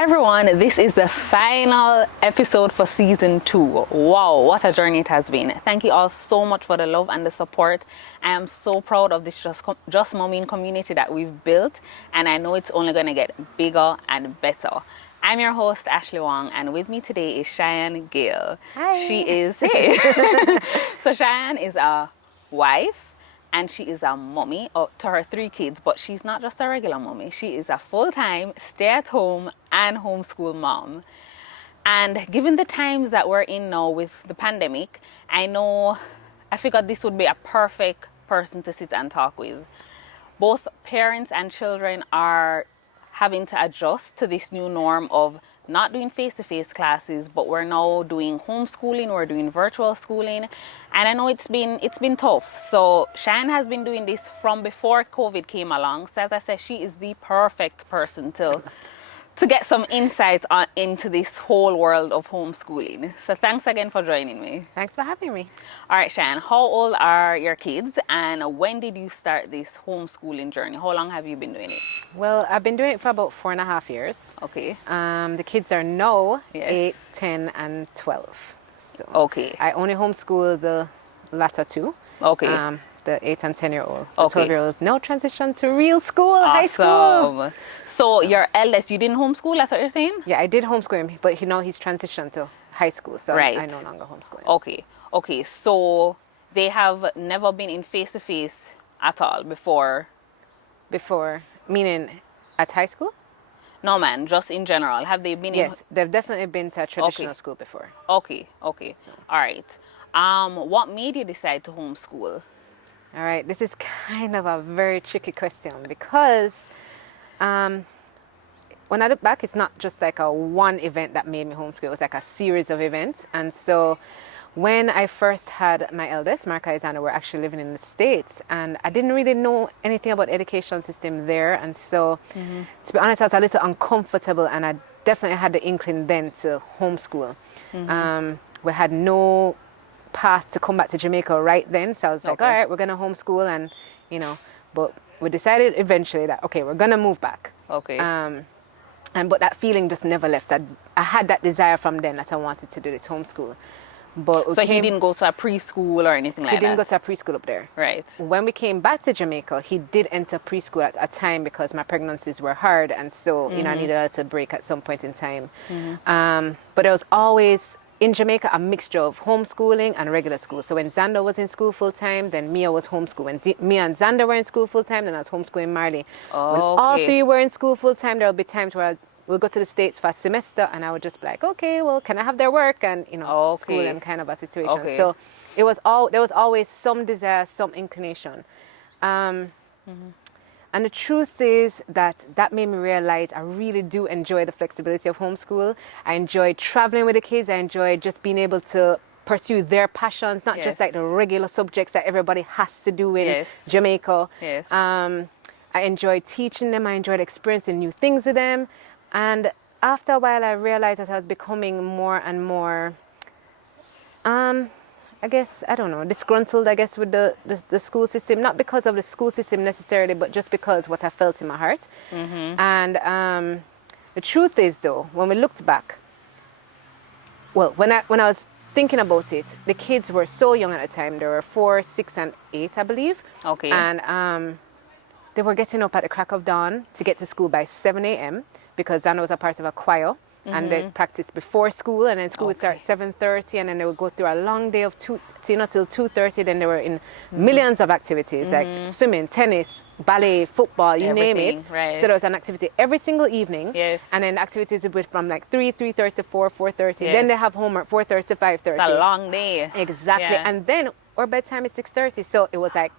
Hi everyone, this is the final episode for season 2. Wow, what a journey it has been. Thank you all so much for the love and the support. I am so proud of this Just Momming community that we've built, and I know it's only going to get bigger and better. I'm your host, Ashley Wong, and with me today is Cheyenne Gayle. Hi. She is, hey. So Cheyenne is a wife, and she is a mommy to her 3 kids, but she's not just a regular mommy. She is a full-time, stay-at-home and homeschool mom. And given the times that we're in now with the pandemic, I figured this would be a perfect person to sit and talk with. Both parents and children are having to adjust to this new norm of not doing face-to-face classes, but we're now doing homeschooling, we're doing virtual schooling, and I know it's been tough. So Cheyenne has been doing this from before COVID came along. So as I said, she is the perfect person to get some insights into this whole world of homeschooling. So thanks again for joining me. Thanks for having me. All right, Cheyenne, how old are your kids, and when did you start this homeschooling journey? How long have you been doing it? Well, I've been doing it for about 4.5 years. Okay. The kids are now Yes. 8, 10, and 12. So Okay. I only homeschool the latter 2. Okay. The 8 and 10-year-old. The Okay. 12-year-olds now transition to real school, high school. Awesome. So your eldest, you didn't homeschool, that's what you're saying? Yeah, I did homeschool him, but he's transitioned to high school, so Right. I no longer homeschool him. Okay. So they have never been in face-to-face at all before? Before, meaning at high school? No, man, just in general. Have they been Yes, they've definitely been to a traditional Okay. school before. Okay. All right. What made you decide to homeschool? All right, this is kind of a very tricky question because when I look back, it's not just like a one event that made me homeschool. It was like a series of events. And so when I first had my eldest, Mark Alexander, we're actually living in the States, and I didn't really know anything about the education system there. And so, to be honest, I was a little uncomfortable, and I definitely had the inkling then to homeschool. We had no path to come back to Jamaica right then, so I was like, Okay. all right, we're gonna homeschool, and but we decided eventually that okay, we're gonna move back. Okay. But that feeling just never left. I had that desire from then that I wanted to do this homeschool. But So he didn't go to a preschool or anything like he that? didn't go to a preschool up there. Right. When we came back to Jamaica, he did enter preschool at a time because my pregnancies were hard, and so I needed a little break at some point in time. But there was always in Jamaica a mixture of homeschooling and regular school. So when Xander was in school full time, then Mia was homeschooling. When Mia and Xander were in school full time, then I was homeschooling Marley. When all Okay. 3 were in school full time, there would be times where we'll go to the States for a semester, and I would just be like, okay, well, can I have their work? And school Okay. them kind of a situation. Okay. So there was always some desire, some inclination. And the truth is that made me realize I really do enjoy the flexibility of homeschool. I enjoy traveling with the kids. I enjoy just being able to pursue their passions, not Yes. just like the regular subjects that everybody has to do in Yes. Jamaica. Yes. I enjoy teaching them. I enjoyed experiencing new things with them. And after a while, I realized that I was becoming more and more, I guess, I don't know, disgruntled, I guess, with the school system. Not because of the school system necessarily, but just because what I felt in my heart. And the truth is, though, when we looked back, well, when I was thinking about it, the kids were so young at the time. They were 4, 6, and 8, I believe. Okay. And they were getting up at the crack of dawn to get to school by 7 a.m. because Xander was a part of a choir. And they practiced before school, and then school would start at 7:30, and then they would go through a long day of till 2:30. Then they were in millions of activities like swimming, tennis, ballet, football, you name it. Everything, right. So there was an activity every single evening. Yes. And then the activities would be from like 3:30 to 4:30. Yes. Then they have homework 4:30 to 5:30. It's a long day. Exactly. Yeah. And then our bedtime is 6:30. So it was like,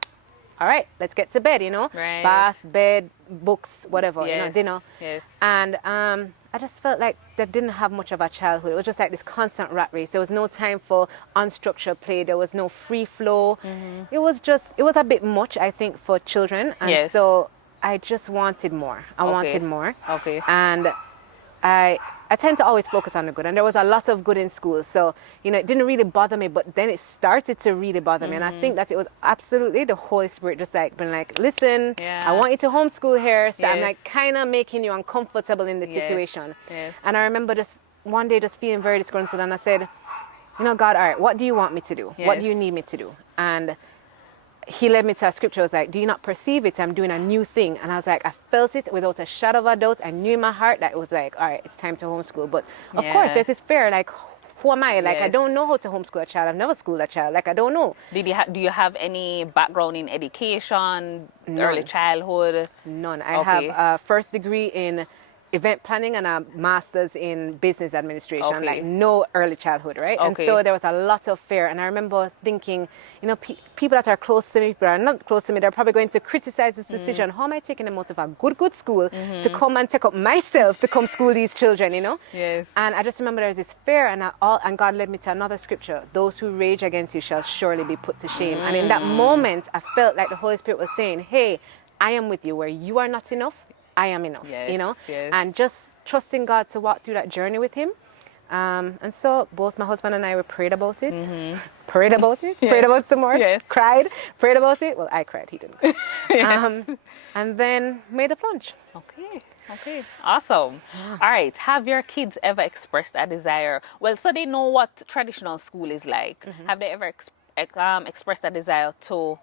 all right, let's get to bed, Right. Bath, bed, books, whatever, Yes. dinner. Yes. And I just felt like they didn't have much of a childhood. It was just like this constant rat race. There was no time for unstructured play. There was no free flow. It was a bit much, I think, for children. And Yes. so I just wanted more. I Okay. wanted more. Okay. And I tend to always focus on the good, and there was a lot of good in school. So, it didn't really bother me, but then it started to really bother me. And I think that it was absolutely the Holy Spirit just like being like, listen, I want you to homeschool here. So I'm like kind of making you uncomfortable in the situation. Yes. And I remember just one day just feeling very disgruntled, and I said, God, all right, what do you want me to do? What do you need me to do? And he led me to a scripture. I was like, do you not perceive it? I'm doing a new thing. And I was like, I felt it without a shadow of a doubt. I knew in my heart that it was like, all right, it's time to homeschool. But of course, there's this fear, like, who am I? Like, I don't know how to homeschool a child. I've never schooled a child. Like, I don't know. Do you have any background in education, early childhood? None. I have a first degree in event planning and a master's in business administration, like no early childhood, right? And so there was a lot of fear. And I remember thinking, people that are close to me, people that are not close to me, they're probably going to criticize this decision. How am I taking them out of a good school to come and take up myself to come school these children, Yes. And I just remember there's this fear, and God led me to another scripture. Those who rage against you shall surely be put to shame. And in that moment, I felt like the Holy Spirit was saying, hey, I am with you. Where you are not enough, I am enough, Yes. and just trusting God to walk through that journey with him. And so both my husband and I, we prayed about it, prayed about it, prayed about some more, cried, prayed about it. Well, I cried, he didn't. And then made a plunge. Okay. Awesome. All right. Have your kids ever expressed a desire? Well, so they know what traditional school is like. Have they ever expressed a desire to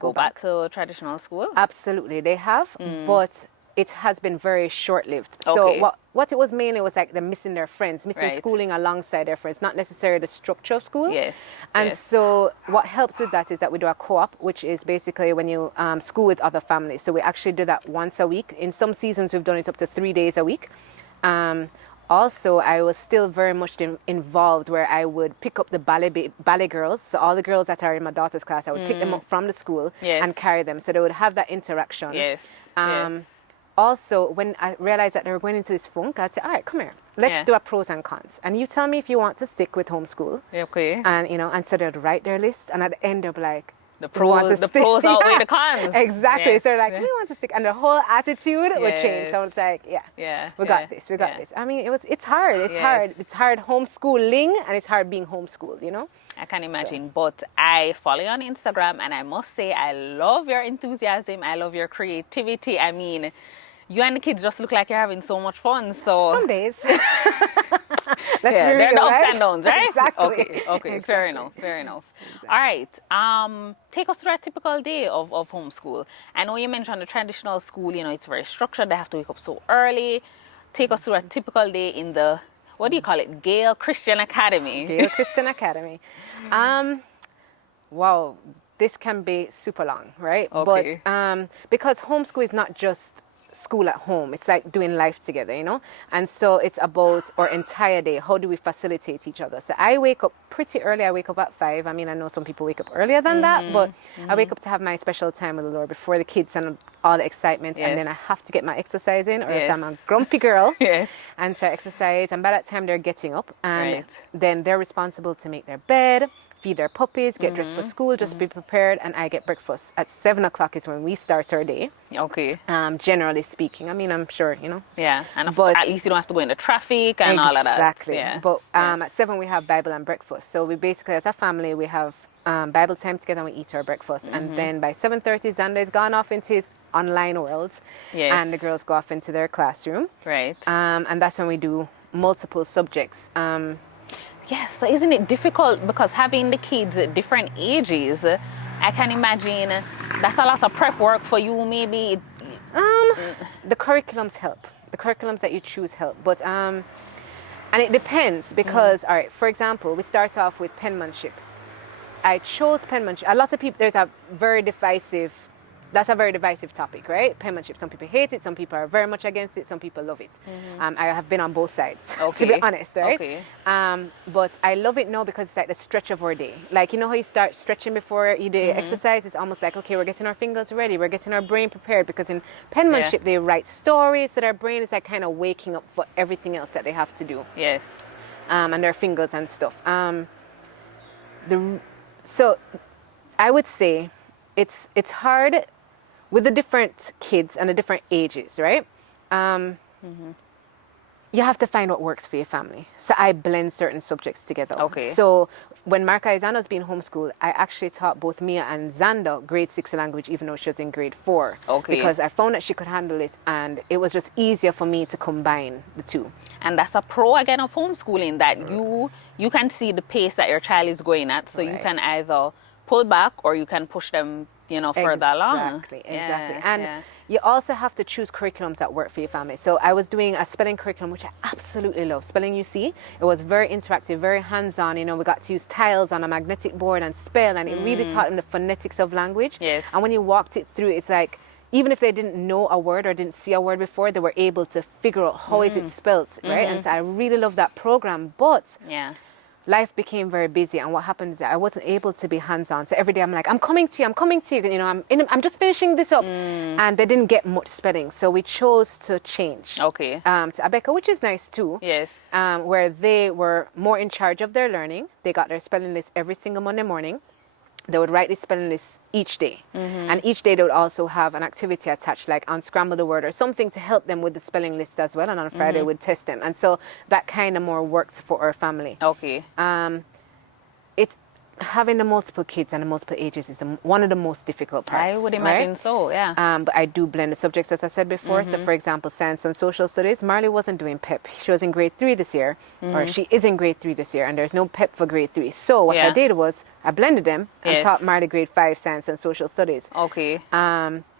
go back to traditional school? Absolutely, they have, but it has been very short-lived. So what it was mainly was like them missing their friends, missing schooling alongside their friends, not necessarily the structure of school. And so what helps with that is that we do a co-op, which is basically when you school with other families. So we actually do that once a week. In some seasons, we've done it up to 3 days a week. Also, I was still very much involved where I would pick up the ballet girls. So all the girls that are in my daughter's class, I would pick them up from the school and carry them. So they would have that interaction. Also, when I realized that they were going into this funk, I'd say, all right, come here. Let's do a pros and cons. And you tell me if you want to stick with homeschool. And, and so they'd write their list. And at the end, they'd be like, the pros outweigh the cons. Exactly. So they're like, we want to stick. And the whole attitude would change. So it's like, we got this. We got this. I mean, it's hard. It's hard. It's hard homeschooling, and it's hard being homeschooled, I can imagine, but I follow you on Instagram, and I must say I love your enthusiasm. I love your creativity. I mean, you and the kids just look like you're having so much fun. So some days. Let's be they're real, the ups right? and downs, right? Exactly. Okay. Exactly. Fair enough. Exactly. All right. Take us through a typical day of homeschool. I know you mentioned the traditional school, it's very structured. They have to wake up so early. Take us through a typical day in the, what do you call it? Gayle Christian Academy. Gayle Christian Academy. Wow, this can be super long, right? Okay. But because homeschool is not just school at home, it's like doing life together, and so it's about our entire day. How do we facilitate each other? So I wake up pretty early. I wake up at 5. I mean, I know some people wake up earlier than that, but I wake up to have my special time with the Lord before the kids and all the excitement, and then I have to get my exercise in, or else I'm a grumpy girl. And so I exercise, and by that time they're getting up, and then they're responsible to make their bed, feed their puppies, get dressed for school, just be prepared, and I get breakfast. At 7 o'clock is when we start our day. Generally speaking. I mean, I'm sure, Yeah, and but at least you don't have to go into traffic and all of that. Exactly. But at 7 we have Bible and breakfast. So we basically, as a family, we have Bible time together and we eat our breakfast. And then by 7:30, Xander's gone off into his online world. And the girls go off into their classroom. And that's when we do multiple subjects. Yes, so isn't it difficult because having the kids at different ages, I can imagine that's a lot of prep work for you maybe. The curriculums help. The curriculums that you choose help. But, and it depends because, all right, for example, we start off with penmanship. I chose penmanship. A lot of people, that's a very divisive topic, right? Penmanship. Some people hate it. Some people are very much against it. Some people love it. I have been on both sides, to be honest, right? But I love it now because it's like the stretch of our day. Like, how you start stretching before you do exercise? It's almost like, okay, we're getting our fingers ready. We're getting our brain prepared, because in penmanship, they write stories, so their brain is like kind of waking up for everything else that they have to do. And their fingers and stuff. So I would say it's hard with the different kids and the different ages, right? you have to find what works for your family. So I blend certain subjects together. Okay. So when Marka Izano was being homeschooled, I actually taught both Mia and Xander grade 6 language, even though she was in grade 4. Okay. Because I found that she could handle it, and it was just easier for me to combine the two. And that's a pro again of homeschooling, that you can see the pace that your child is going at, so you Right. can either pull back or you can push them, further along. Exactly. Yeah, And yeah. you also have to choose curriculums that work for your family. So I was doing a spelling curriculum, which I absolutely love. Spelling UC. It was very interactive, very hands-on. We got to use tiles on a magnetic board and spell, and it really taught them the phonetics of language. Yes. And when you walked it through, it's like, even if they didn't know a word or didn't see a word before, they were able to figure out how is it spelled, right? And so I really love that program. But Yeah. life became very busy, and what happened is that I wasn't able to be hands-on. So every day I'm like, I'm coming to you. I'm just finishing this up, and they didn't get much spelling. So we chose to change Okay. to Abeka, which is nice too. Yes. Where they were more in charge of their learning. They got their spelling list every single Monday morning. They would write the spelling list each day. And each day they would also have an activity attached, like unscramble the word or something to help them with the spelling list as well. And on Friday we'd test them. And so that kind of more works for our family. Okay. It's having the multiple kids and the multiple ages is one of the most difficult parts. I would imagine right? so, yeah. But I do blend the subjects, as I said before. So, for example, science and social studies, Marley wasn't doing PEP. She was in grade 3 this year, or she is in grade 3 this year, and there's no PEP for grade 3. So what I Yeah. did was I blended them and Yes. taught Marley grade 5 science and social studies. Okay.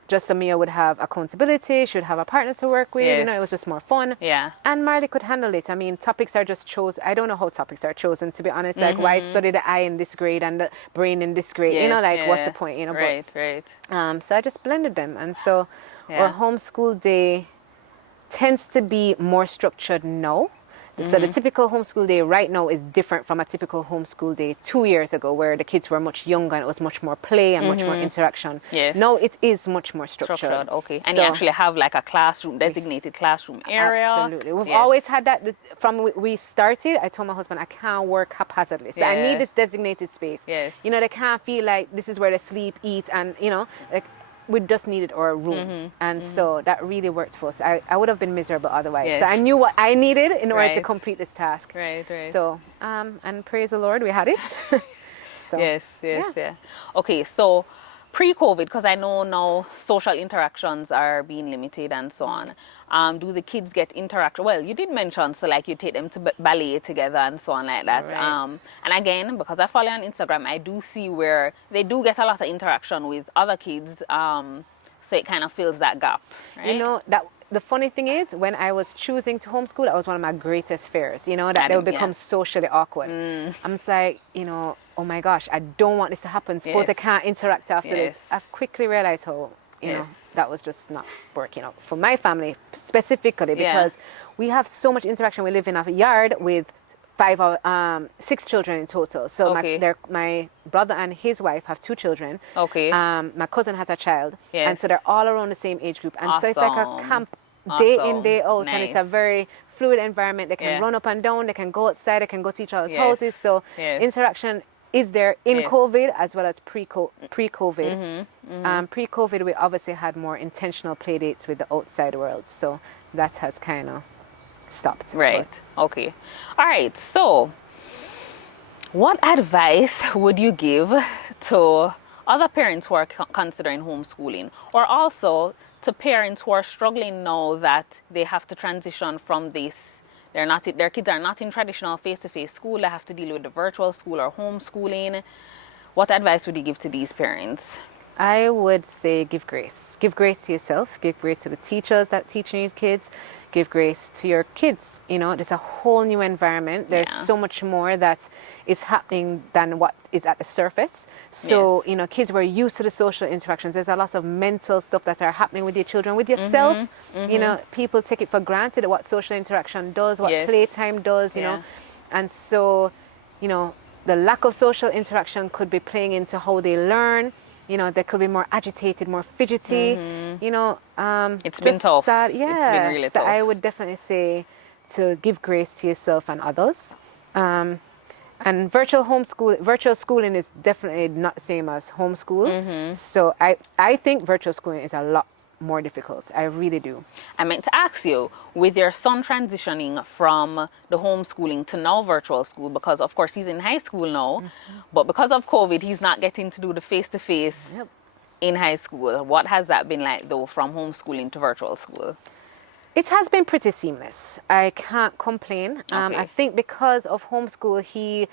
Just so Mia would have accountability, she would have a partner to work with. Yes. It was just more fun. Yeah. And Marley could handle it. I mean, topics are just chosen. I don't know how topics are chosen, to be honest. Like, why study the eye in this grade and the brain in this grade? Yes, What's yeah. the point? Right, right. So I just blended them. And so Yeah. our homeschool day tends to be more structured now. So the typical homeschool day right now is different from a typical homeschool day 2 years ago, where the kids were much younger and it was much more play and much more interaction. Yes. Now it is much more structured. Structured, okay. And So- you actually have like a classroom, designated classroom area. Absolutely. We've Yes. always had that from we started. I told my husband, I can't work haphazardly. So I Yeah. need this designated space. Yes. They can't feel like this is where they sleep, eat, and, like we just needed our room. And so that really worked for us. I would have been miserable otherwise. Yes. So I knew what I needed in order to Right. complete this task. Right, right. So, and praise the Lord, we had it. So, Yes, yeah. Okay, so pre-COVID, because I know now social interactions are being limited and so on. Do the kids get interact? Well, you did mention, so like you take them to ballet together and so on like that. Right. And again, because I follow on Instagram, I do see where they do get a lot of interaction with other kids. So it kind of fills that gap. Right? That the funny thing is, when I was choosing to homeschool, that was one of my greatest fears, that they would become socially awkward. I'm just like, oh my gosh, I don't want this to happen. Suppose Yes. I can't interact after Yes. this. I've quickly realized how, Yes. that was just not working out for my family specifically, Yeah. because we have so much interaction. We live in a yard with 6 children in total. So Okay. my brother and his wife have 2 children. Okay. My cousin has a child. Yes. And so they're all around the same age group. And so it's like a Awesome. camp day in, Awesome. day out. And it's a Nice. very fluid environment. They can Yeah. run up and down. They can go outside. They can go to each other's Yes. houses. So Yes. interaction is there in Yes. COVID as well as pre-COVID. Mm-hmm. Pre-COVID, we obviously had more intentional play dates with the outside world. So that has kind of stopped. Right. Okay. All right. So, what advice would you give to other parents who are considering homeschooling, or also to parents who are struggling now that they have to transition from this? Their kids are not in traditional face-to-face school. They have to deal with the virtual school or homeschooling. What advice would you give to these parents? I would say give grace. Give grace to yourself. Give grace to the teachers that teaching your kids. Give grace to your kids. There's a whole new environment. There's Yeah. so much more that is happening than what is at the surface. So, kids were used to the social interactions. There's a lot of mental stuff that are happening with your children, with yourself. People take it for granted what social interaction does, what Yes. playtime does, Yeah. And so, the lack of social interaction could be playing into how they learn. They could be more agitated, more fidgety. It's been just tough. sad. It's Yeah. been really so tough. I would definitely say to give grace to yourself and others. And virtual schooling is definitely not the same as homeschool. So I think virtual schooling is a lot more difficult. I really do. I meant to ask you, with your son transitioning from the homeschooling to now virtual school, because of course he's in high school now, but because of COVID, he's not getting to do the face-to-face Yep. in high school. What has that been like though, from homeschooling to virtual school? It has been pretty seamless. I can't complain. Okay. I think because of homeschool, he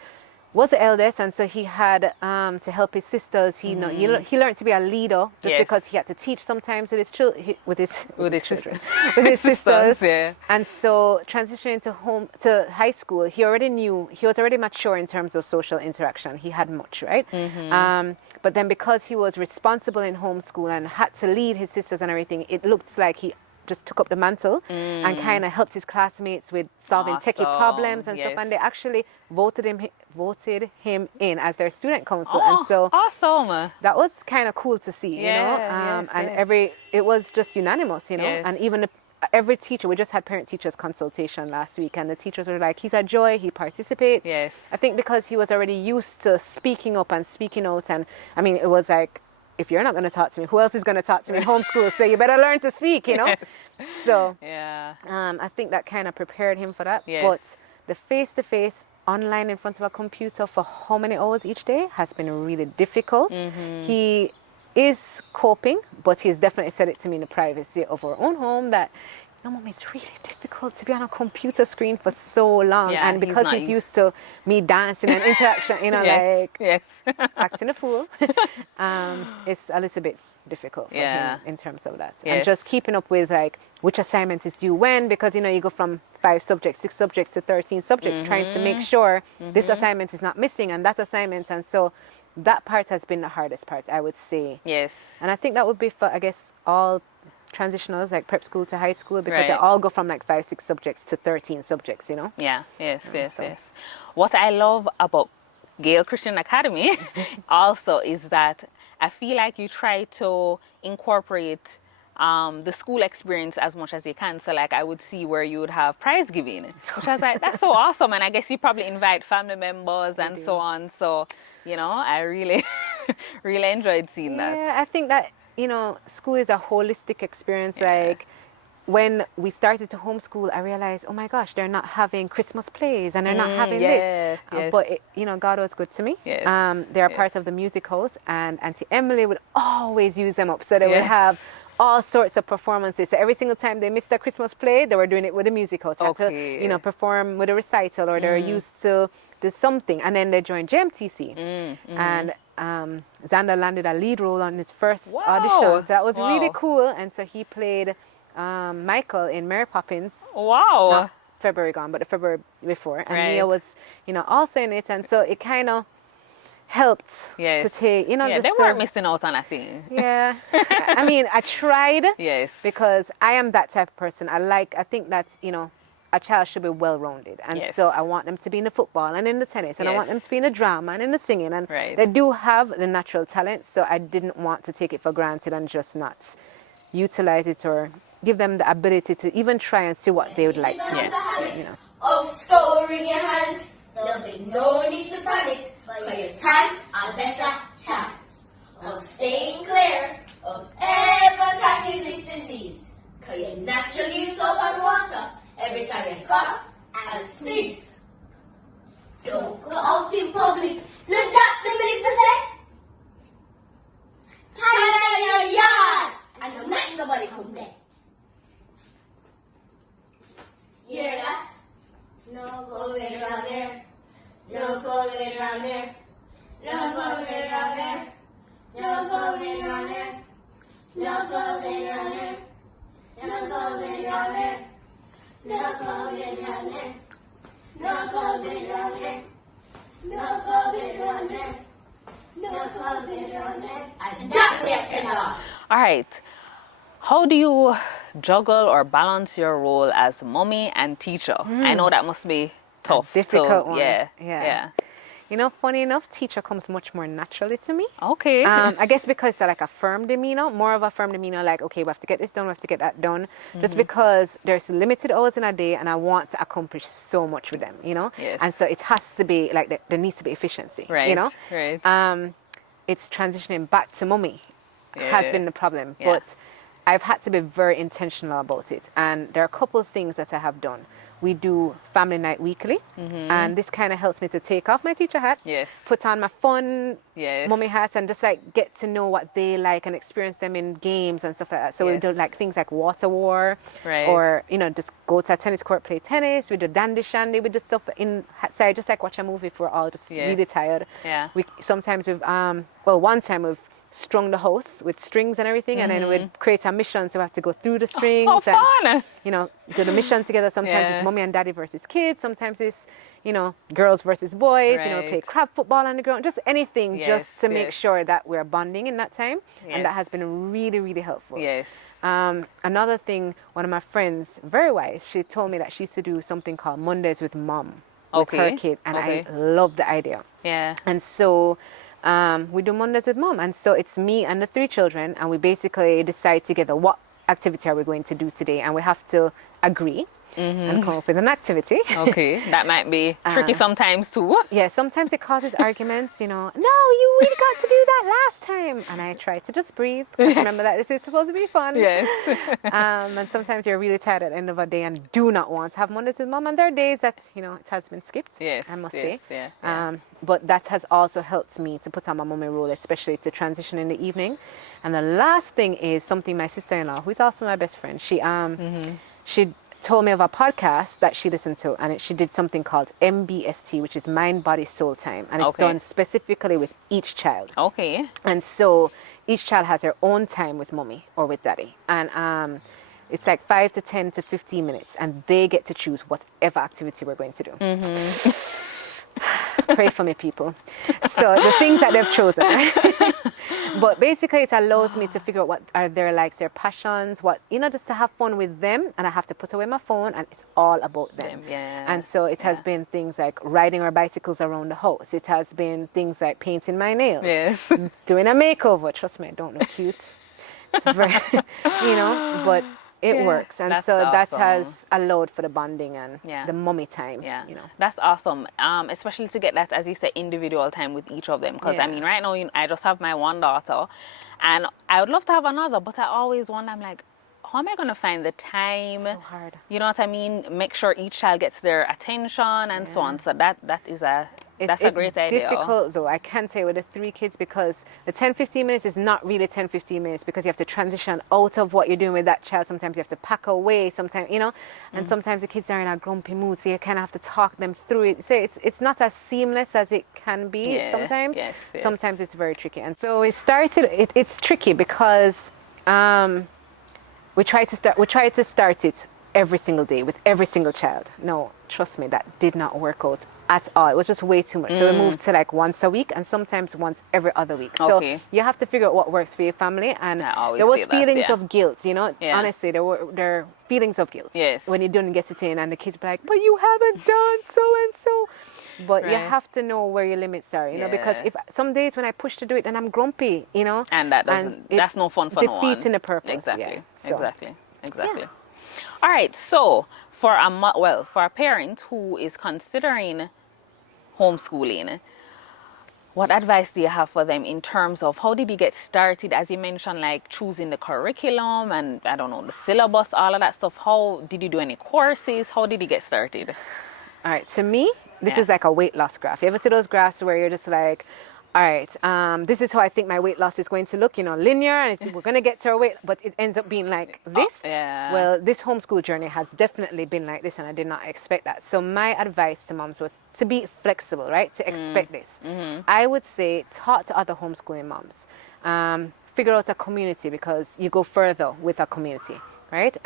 was the eldest, and so he had to help his sisters. He he learned to be a leader just Yes. because he had to teach sometimes with his children, with his children. with his sisters. Yeah. And so transitioning to high school, he was already mature in terms of social interaction. He had much, right? But then because he was responsible in homeschool and had to lead his sisters and everything, it looked like he just took up the mantle and kind of helped his classmates with solving techie problems and stuff. And they actually voted him in as their student council. And so awesome. that was kind of cool to see, you know. It was just unanimous, you know. Yes. And even every teacher, we just had parent-teachers consultation last week, and the teachers were like, he's a joy, he participates. Yes. I think because he was already used to speaking up and speaking out, and I mean, it was like, if you're not going to talk to me, who else is going to talk to me in homeschool? So you better learn to speak, you know. Yes. So Yeah. I think that kind of prepared him for that. Yes. But the face-to-face online in front of a computer for how many hours each day has been really difficult. He is coping, but he's definitely said it to me in the privacy of our own home that, you know, Mom, it's really difficult to be on a computer screen for so long. Yeah, and because not he's used to me dancing and interaction, you know, like yes. acting a fool, it's a little bit difficult for him in terms of that. Yes. And just keeping up with like which assignment is due when, because, you know, you go from 5 subjects, 6 subjects to 13 subjects, trying to make sure this assignment is not missing and that assignment. And so that part has been the hardest part, I would say. Yes. And I think that would be for, I guess, all transitionals, like prep school to high school, because Right. they all go from like 5, 6 subjects to 13 subjects, you know? Yeah, yes. so- What I love about Gayle Christian Academy also is that I feel like you try to incorporate the school experience as much as you can. So like I would see where you would have prize giving, which I was like, that's so awesome. And I guess you probably invite family members and so on. So, you know, I really, really enjoyed seeing that. Yeah, I think that, you know, school is a holistic experience. Like when we started to homeschool, I realized, oh my gosh, they're not having Christmas plays and they're not having this. But, you know, God was good to me. Yes. They're part of the music house, and Auntie Emily would always use them up. So they would have all sorts of performances. So every single time they missed a Christmas play, they were doing it with a music house. Had to, you know, perform with a recital, or they're used to do something. And then they joined JMTC. And Xander landed a lead role on his first audition. So that was really cool. And so he played Michael in Mary Poppins. Wow. Not February gone, but the February before. And Mia was, you know, also in it. And so it kind of helped to take, you know, they just weren't missing out on a thing. Yeah. I mean, I tried. Yes. Because I am that type of person. I think that, you know, a child should be well-rounded. And so I want them to be in the football and in the tennis. And I want them to be in the drama and in the singing. And they do have the natural talent. So I didn't want to take it for granted and just not utilize it or give them the ability to even try and see what they would like to, you know. Of scoring your hands, there'll be no need to panic, for your time a better chance of staying clear of ever catching this disease. Cause you naturally use soap and water every time you cough and sneeze. Don't go out in public, let that the minister say. Tie around your yard and don't let nobody come there. You hear that? No COVID around here. No COVID around here. No COVID around here. No COVID around here. No COVID around here. No COVID around here. No COVID around here. No COVID around here. No COVID around here. No COVID around here. And that's what I said now. All right. How do you juggle or balance your role as mommy and teacher? I know that must be tough. A difficult one. Yeah. You know, funny enough, teacher comes much more naturally to me. Okay. I guess because it's like a firm demeanor, more of a firm demeanor, like, okay, we have to get this done, we have to get that done. Just because there's limited hours in a day and I want to accomplish so much with them, you know? Yes. And so it has to be, like, there needs to be efficiency, you know? Right. It's transitioning back to mommy has been the problem. Yeah. But I've had to be very intentional about it. And there are a couple of things that I have done. We do family night weekly, and this kind of helps me to take off my teacher hat, Yes. put on my fun Yes. mommy hat, and just like get to know what they like and experience them in games and stuff like that. So we Yes. do like things like water war, Right. or just go to a tennis court, play tennis. We do dandy shandy. We do stuff inside, just like watch a movie if we're all just Yeah. really tired. Yeah. We sometimes we've one time we've strung the house with strings and everything, and then we'd create a mission, so we have to go through the strings. Oh, and, fun! do the mission together. Sometimes Yeah. it's mommy and daddy versus kids. Sometimes it's, girls versus boys. Right. Play crab football on the ground. Just anything, Yes, just to make yes. sure that we're bonding in that time, and that Yes. has been really, really helpful. Yes. Another thing, one of my friends, very wise, she told me that she used to do something called Mondays with Mom with her Okay. kids, and Okay. I love the idea. Yeah. And so we do Mondays with Mom. And so it's me and the 3 children, and we basically decide together what activity are we going to do today. And we have to agree and come up with an activity. Okay. That might be tricky sometimes too. Yeah, sometimes it causes arguments, no, you really got to do that last time. And I try to just breathe. 'Cause remember that this is supposed to be fun. Yes. And sometimes you're really tired at the end of a day and do not want to have Mondays with Mom. And there are days that, it has been skipped, Yes. I must yes, say. Yeah. But that has also helped me to put on my mommy role, especially to transition in the evening. And the last thing is something my sister-in-law, who's also my best friend, she told me of a podcast that she listened to, and she did something called MBST, which is Mind, Body, Soul Time. And it's Okay. done specifically with each child. Okay. And so each child has their own time with mommy or with daddy. And it's like 5 to 10 to 15 minutes, and they get to choose whatever activity we're going to do. Pray for me, people. So the things that they've chosen, right? But basically it allows me to figure out what are their likes, their passions, just to have fun with them. And I have to put away my phone, and it's all about them. Yeah. And so it has been things like riding our bicycles around the house. It has been things like painting my nails. Yes. Doing a makeover. Trust me, I don't look cute. It's very, but it Yeah, works. And that's so that awesome. has allowed for the bonding and Yeah. the mommy time. Yeah, You know. that's awesome. Especially to get that, as you said, individual time with each of them. Because Yeah. I mean, right now I just have my one daughter, and I would love to have another, but I always wonder, I'm like, how am I going to find the time? So hard. You know what I mean? Make sure each child gets their attention and so on. So that's a great idea. It's difficult though, I can say, with the 3 kids, because the 10-15 minutes is not really 10-15 minutes, because you have to transition out of what you're doing with that child. Sometimes you have to pack away, sometimes, and sometimes the kids are in a grumpy mood, so you kind of have to talk them through it. So it's not as seamless as it can be Yeah, sometimes. yes. Sometimes it's very tricky. And so it's tricky because we try to start it every single day with every single child. No, trust me, that did not work out at all. It was just way too much. So we moved to like once a week, and sometimes once every other week. Okay. So you have to figure out what works for your family. And I always there was say that, feelings yeah. of guilt, Yeah. Honestly, there are feelings of guilt. Yes. When you don't get it in, and the kids be like, but you haven't done so and so. But you Right. have to know where your limits are, because Yeah. if some days when I push to do it, then I'm grumpy, And that's no fun for no one. defeating the purpose. Exactly. Yeah. So, Exactly. All right. So for a parent who is considering homeschooling, what advice do you have for them in terms of how did you get started? As you mentioned, like choosing the curriculum and I don't know, the syllabus, all of that stuff. How did you do any courses? How did you get started? All right, to me, this Yeah. is like a weight loss graph. You ever see those graphs where you're just like, all right, this is how I think my weight loss is going to look, linear, and we're going to get to our weight, but it ends up being like this. Yeah. Well, this homeschool journey has definitely been like this, and I did not expect that. So my advice to moms was to be flexible, right? To expect this. I would say talk to other homeschooling moms. Figure out a community, because you go further with a community, right?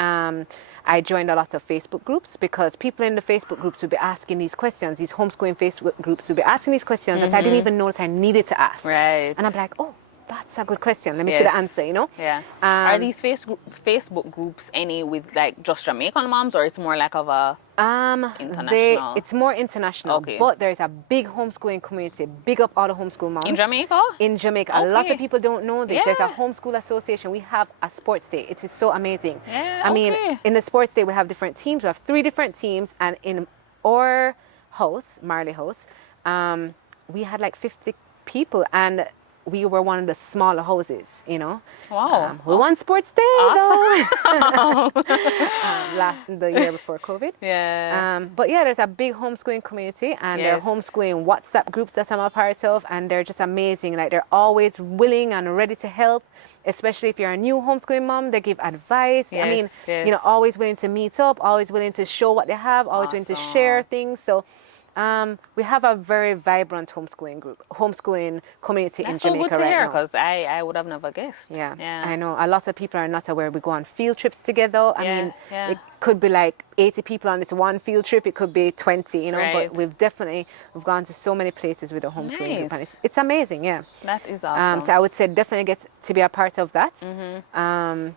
I joined a lot of Facebook groups, because people in the Facebook groups would be asking these questions. These homeschooling Facebook groups would be asking these questions that I didn't even know that I needed to ask. Right. And I'm like, oh, that's a good question. Let me see Yes. the answer, Yeah. Are these Facebook groups any with like just Jamaican moms, or it's more like of a international? It's more international, Okay. but there's a big homeschooling community. Big up all the homeschool moms. in Jamaica? In Jamaica. A lot Okay. of people don't know this. There's a Yeah. homeschool association. We have a sports day. It is so amazing. Yeah, I mean, okay. in the sports day, we have different teams. We have 3 different teams. And in our house, Marley House, we had like 50 people. And we were one of the smaller houses, you know. Wow. We won sports day Awesome. though. The year before COVID. Yeah. But yeah, there's a big homeschooling community, and there are Yes. homeschooling WhatsApp groups that I'm a part of, and they're just amazing. Like, they're always willing and ready to help, especially if you're a new homeschooling mom. They give advice. I Yes, mean, yes. you know, always willing to meet up, always willing to show what they have, always willing to Awesome. share things. So we have a very vibrant homeschooling community in That's so Jamaica good to right hear, now. because I would have never guessed. Yeah, Yeah. I know. A lot of people are not aware. We go on field trips together. I Yeah, mean, yeah. it could be like 80 people on this one field trip. It could be 20, you know. Right. But we've gone to so many places with the homeschooling group, and Nice. it's amazing. Yeah. That is awesome. So I would say definitely get to be a part of that. Mm-hmm.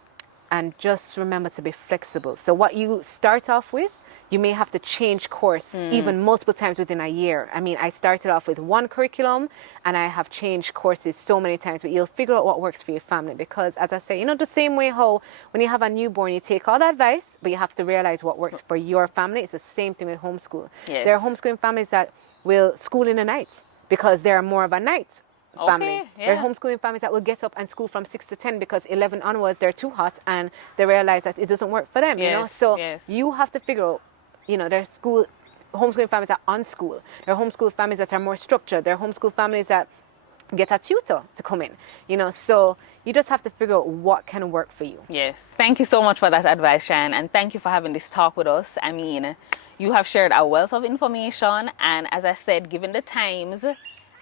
And just remember to be flexible. So what you start off with, you may have to change course even multiple times within a year. I mean, I started off with one curriculum and I have changed courses so many times, but you'll figure out what works for your family, because as I say, you know, the same way how when you have a newborn, you take all the advice, but you have to realize what works for your family. It's the same thing with homeschool. Yes. There are homeschooling families that will school in the nights because they're more of a night family. Okay, There are yeah. homeschooling families that will get up and school from 6 to 10 because 11 onwards they're too hot and they realize that it doesn't work for them, you know. Yes, So yes. you have to figure out, you know, there are homeschooling families that are on school. There are homeschool families that are more structured. There are homeschool families that get a tutor to come in, you know. So you just have to figure out what can work for you. Yes. Thank you so much for that advice, Cheyenne, and thank you for having this talk with us. I mean, you have shared a wealth of information, and as I said, given the times,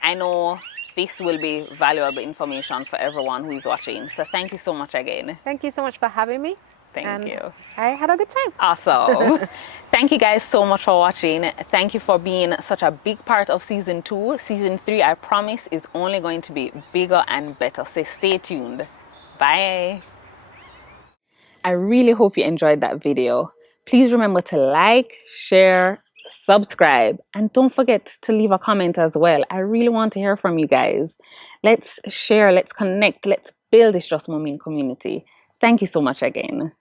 I know this will be valuable information for everyone who is watching. So thank you so much again. Thank you so much for having me. Thank And you. I had a good time. Awesome. Thank you guys so much for watching. Thank you for being such a big part of season 2. Season 3, I promise, is only going to be bigger and better. So stay tuned. Bye. I really hope you enjoyed that video. Please remember to like, share, subscribe, and don't forget to leave a comment as well. I really want to hear from you guys. Let's share, let's connect, let's build this Just Mommy community. Thank you so much again.